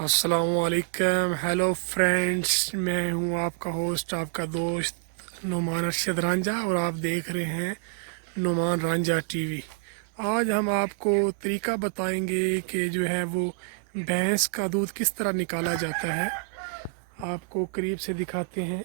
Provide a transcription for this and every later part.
अस्सलामुअलैकुम। Hello friends, मैं हूं आपका होस्ट, आपका दोस्त नोमान अरशद रांझा, और आप देख रहे हैं नोमान रांझा टीवी। आज हम आपको तरीका बताएंगे कि जो है वो भैंस का दूध किस तरह निकाला जाता है। आपको करीब से दिखाते हैं।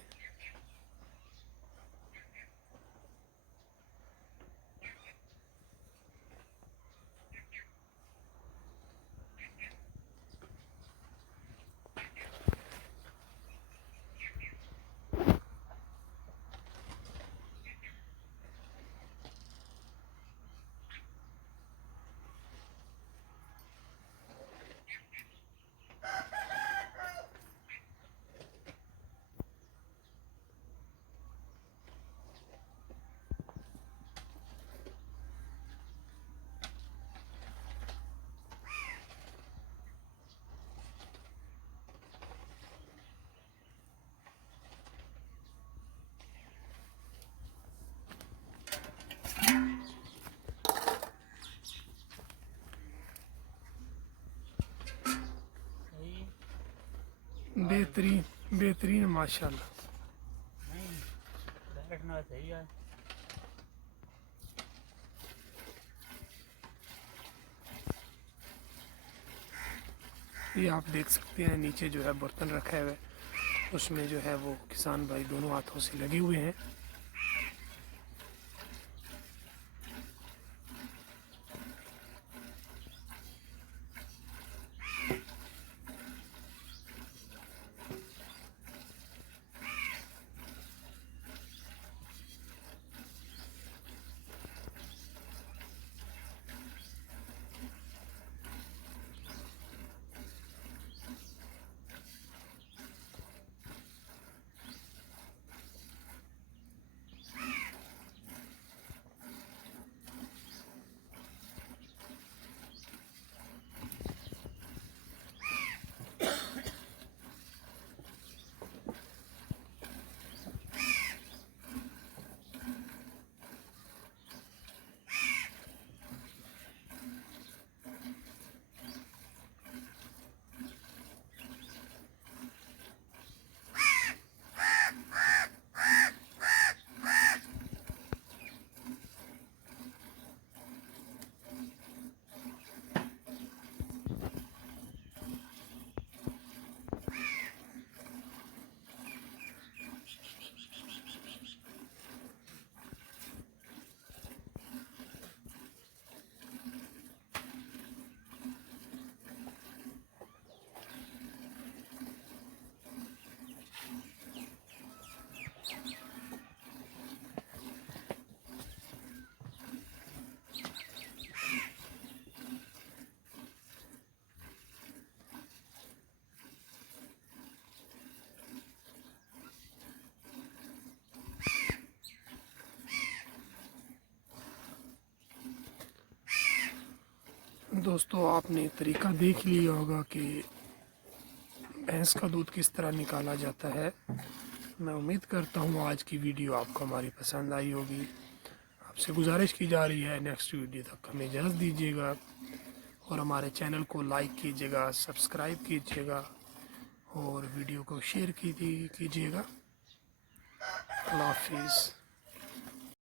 बेहतरीन बेहतरीन, माशाल्लाह। सही है। ये आप देख सकते हैं, नीचे जो है बर्तन रखा हुआ है, उसमें जो है वो किसान भाई दोनों हाथों से लगे हुए हैं। दोस्तों, आपने तरीका देख लिया होगा कि भैंस का दूध किस तरह निकाला जाता है। मैं उम्मीद करता हूँ आज की वीडियो आपको हमारी पसंद आई होगी। आपसे गुजारिश की जा रही है, नेक्स्ट वीडियो तक हमें इजाज़त दीजिएगा और हमारे चैनल को लाइक कीजिएगा, सब्सक्राइब कीजिएगा और वीडियो को शेयर कीजिएगा। अल्लाह हाफिज़।